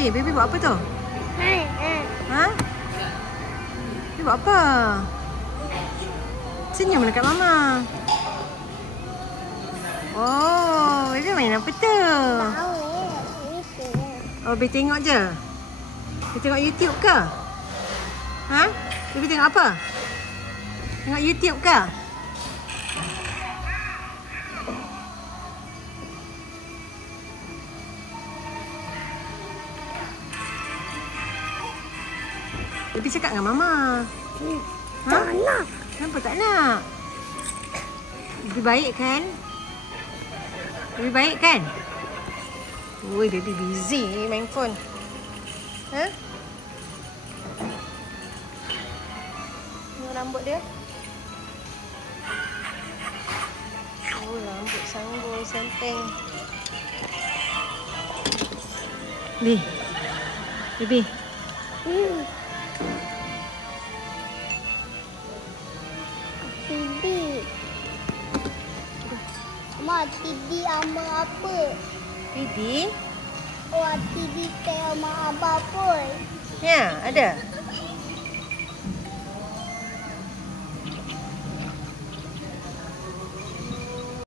Baby buat apa tu? Ha? Baby buat apa? Senyum dekat mama. Oh, baby main apa tu? Oh, baby tengok je. Baby tengok YouTube ke? Ha? Baby tengok apa? Tengok YouTube ke? Baby cakap dengan mama. Ha? Tak nak. Kenapa tak nak? Baby baik kan? Baby baik kan? Ui, baby busy main phone. Ha? Tengok rambut dia. Oh, rambut sanggul, senteng. Baby. Tibi. Mak, tibi sama apa? Baby? Oh, tibi kayak mak abah pun. Ya, ada.